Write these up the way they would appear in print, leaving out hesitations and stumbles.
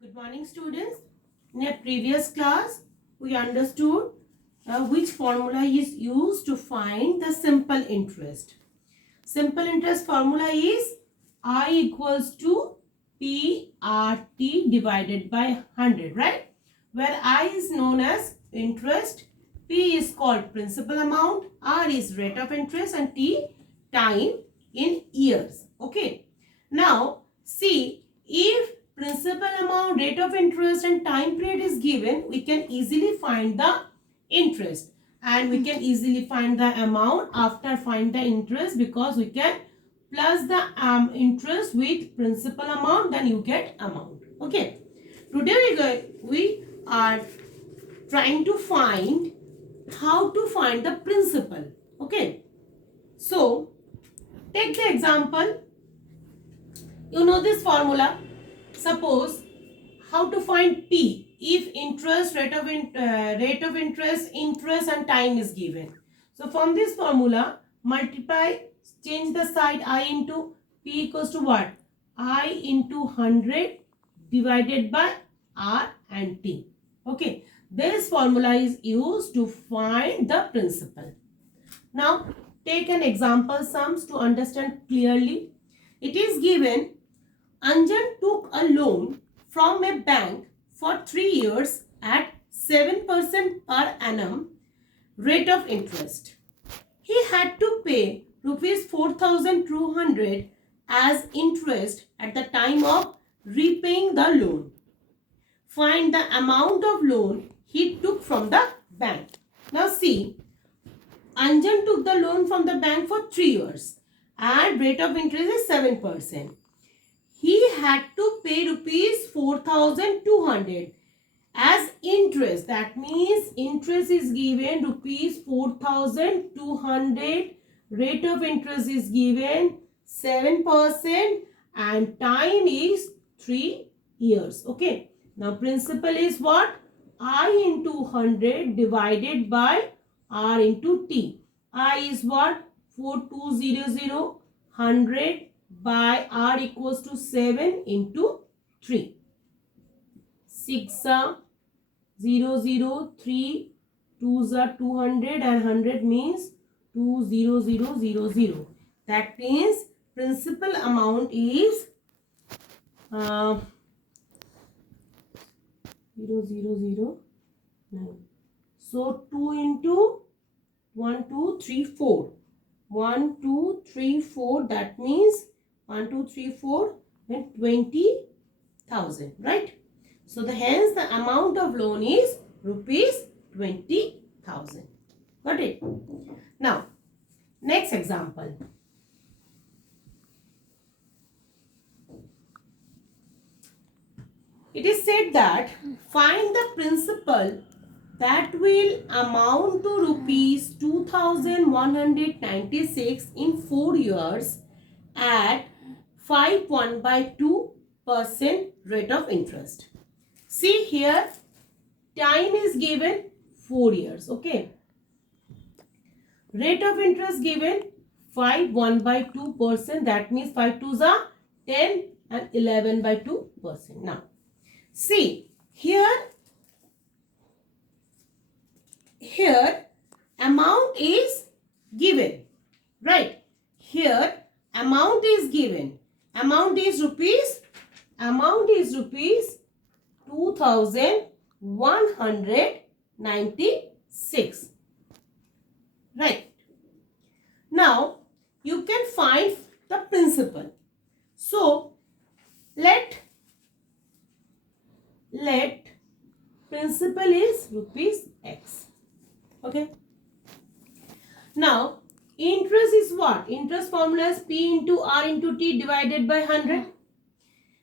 Good morning, students. In a previous class, we understood which formula is used to find the simple interest. Simple interest formula is I equals to PRT divided by 100, right? Where I is known as interest, P is called principal amount, R is rate of interest, and T time in years. Okay. Now, see, if principal amount, rate of interest and time period is given, we can easily find the interest, and we can easily find the amount after find the interest, because we can plus the interest with principal amount, then you get amount. Okay, today we are trying to find how to find the principal. Okay, so take the example. You know this formula. Suppose how to find T if interest, rate of interest, and time is given. So from this formula, multiply, change the side, I into P equals to what? I into 100 divided by R and T. Okay, this formula is used to find the principal. Now take an example sums to understand clearly. It is given Anjan took a loan from a bank for 3 years at 7% per annum rate of interest. He had to pay rupees 4,200 as interest at the time of repaying the loan. Find the amount of loan he took from the bank. Now see, Anjan took the loan from the bank for 3 years and rate of interest is 7%. He had to pay rupees 4,200 as interest. That means interest is given rupees 4,200. Rate of interest is given 7% and time is 3 years. Okay. Now principal is what? I into 100 divided by R into T. I is what? 4200, 100 by R equals to 7 into 3. 6 are 0, 3, 2s are 200 and 100 means 20000. That means principal amount is 0009. So 2 into 1, 2, 3, 4. 1, 2, 3, 4. That means 1, 2, 3, 4, then 20,000, right? So hence the amount of loan is rupees 20,000. Got it? Now, next example. It is said that find the principal that will amount to rupees 2,196 in 4 years at 5.12% rate of interest. See here, time is given 4 years. Okay. Rate of interest given 5.1/2%. That means 5 2s are 10 and 11/2%. Now, see here amount is given, right? Here amount is given. Amount is rupees 2,196. Right. Now you can find the principal. So let principal is rupees X. Okay. Now interest is what? Interest formula is P into R into T divided by 100.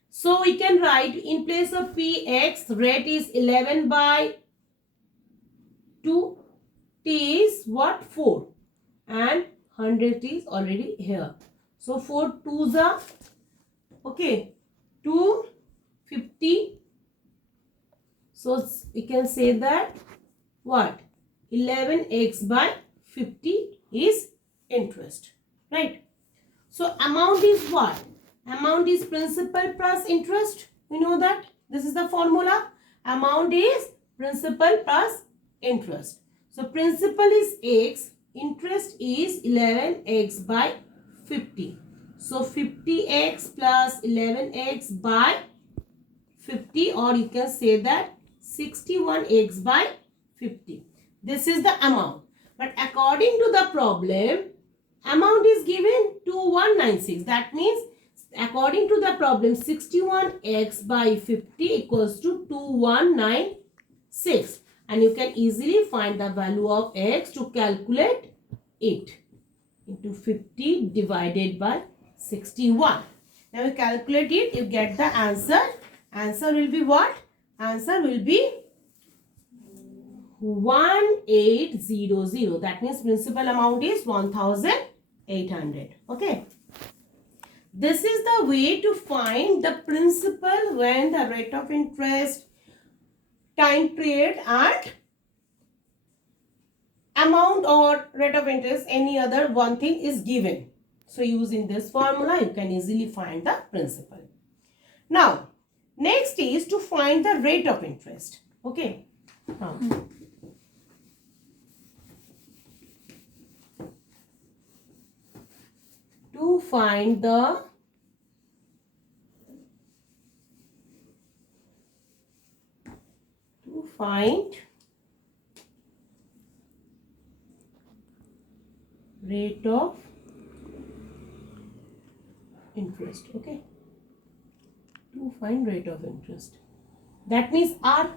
So we can write in place of Px, rate is 11/2. T is what? 4. And 100 is already here. So 4 2s are, okay, 250. So we can say that what? 11x/50 is interest, right? So amount is what? Amount is principal plus interest. We know that. This is the formula. Amount is principal plus interest. So principal is x, interest is 11x by 50. So 50x plus 11x by 50, or you can say that 61x by 50. This is the amount. But according to the problem, amount is given 2196. That means according to the problem, 61x by 50 equals to 2196. And you can easily find the value of x to calculate it into 50 divided by 61. Now you calculate it, you get the answer. Answer will be what? Answer will be 1800. That means principal amount is 1800. Okay. This is the way to find the principal when the rate of interest, time period and amount or rate of interest, any other one thing is given. So using this formula, you can easily find the principal. Now, next is to find the rate of interest. Okay. Now, to find the rate of interest. Okay. To find rate of interest. That means R.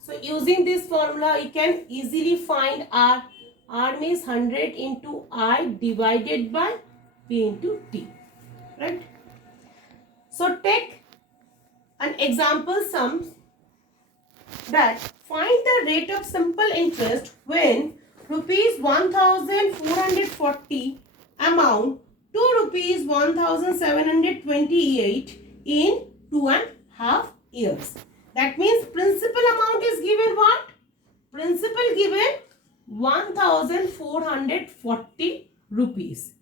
So using this formula, you can easily find R. R means 100 into I divided by P into T. Right? So take an example sum that find the rate of simple interest when rupees 1440 amount to rupees 1728 in 2.5 years. That means principal amount is given what? Principal given 1440 rupees.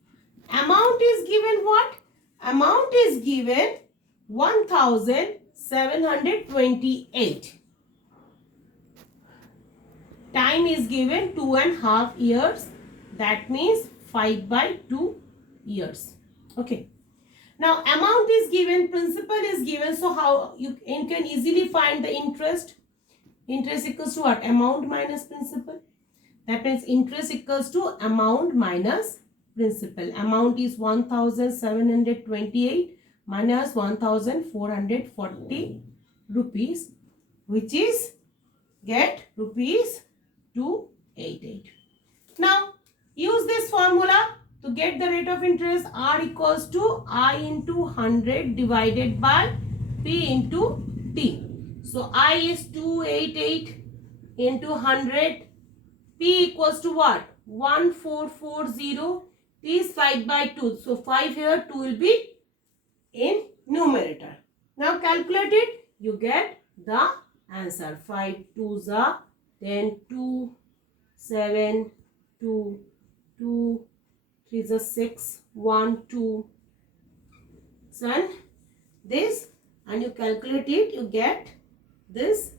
Amount is given what? Amount is given 1728. Time is given 2.5 years. That means 5 by 2 years. Okay. Now amount is given, principal is given. So how you can easily find the interest? Interest equals to what? Amount minus principal. That means interest equals to amount minus principal. Amount is 1728 minus 1440 rupees, which is get rupees 288. Now use this formula to get the rate of interest. R equals to I into 100 divided by P into T. So I is 288 into 100. P equals to what? 1440. T is 5 by 2. So 5 here, 2 will be in numerator. Now calculate it. You get the answer. 5 2s are 10, 2, 7, 2, 2, 3 is a 6, 1, 2. So this, and you calculate it, you get this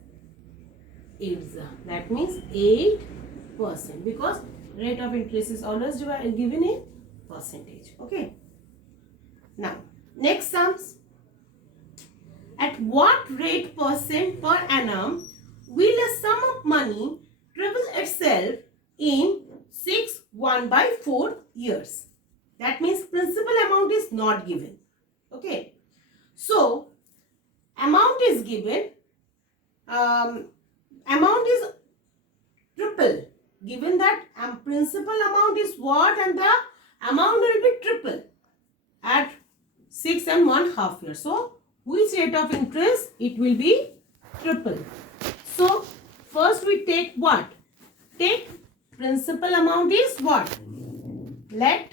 8. That means 8%, because rate of interest is always given in percentage. Okay. Now next sums. At what rate percent per annum will a sum of money triple itself in 1 by 4 years? That means principal amount is not given. Okay. So amount is given. Amount is triple. Given that principal amount is what, and the amount will be triple at 6.5 years. So which rate of interest? It will be triple. So first we take what? Take principal amount is what? Let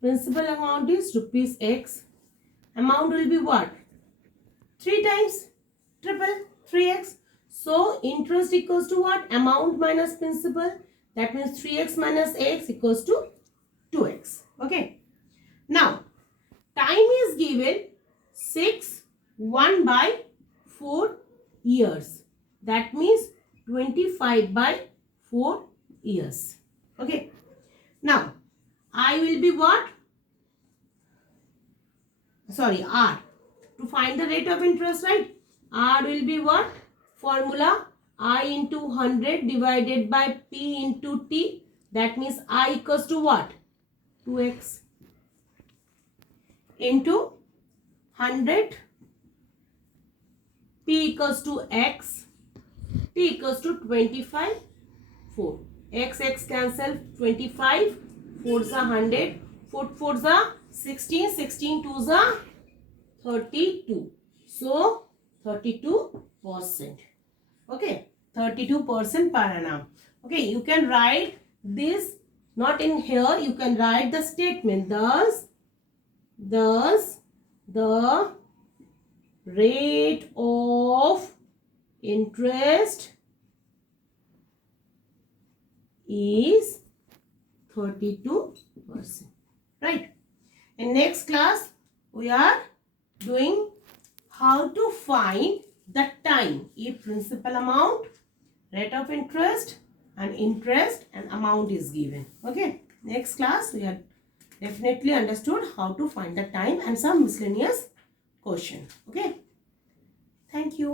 principal amount is rupees X. Amount will be what? 3 times triple, 3x. So interest equals to what? Amount minus principal. That means 3x minus x equals to 2x. Okay. Now time is given 6 1 by 4 years. That means 25 by 4 years. Okay. Now, I will be what? Sorry, R. To find the rate of interest, right? R will be what? Formula I into 100 divided by P into T. That means I equals to what? 2x into 100. P equals to x. T equals to 25. 4. X cancel. 25. 4 is 100. 4 is 16. 16 2 is 32. So 32%. Okay. 32% per annum. Okay. You can write this not in here. You can write the statement. Thus the rate of interest is 32%. Right. In next class, we are doing how to find the time if principal amount, rate of interest and amount is given. Okay. Next class, we have definitely understood how to find the time and some miscellaneous question. Okay. Thank you.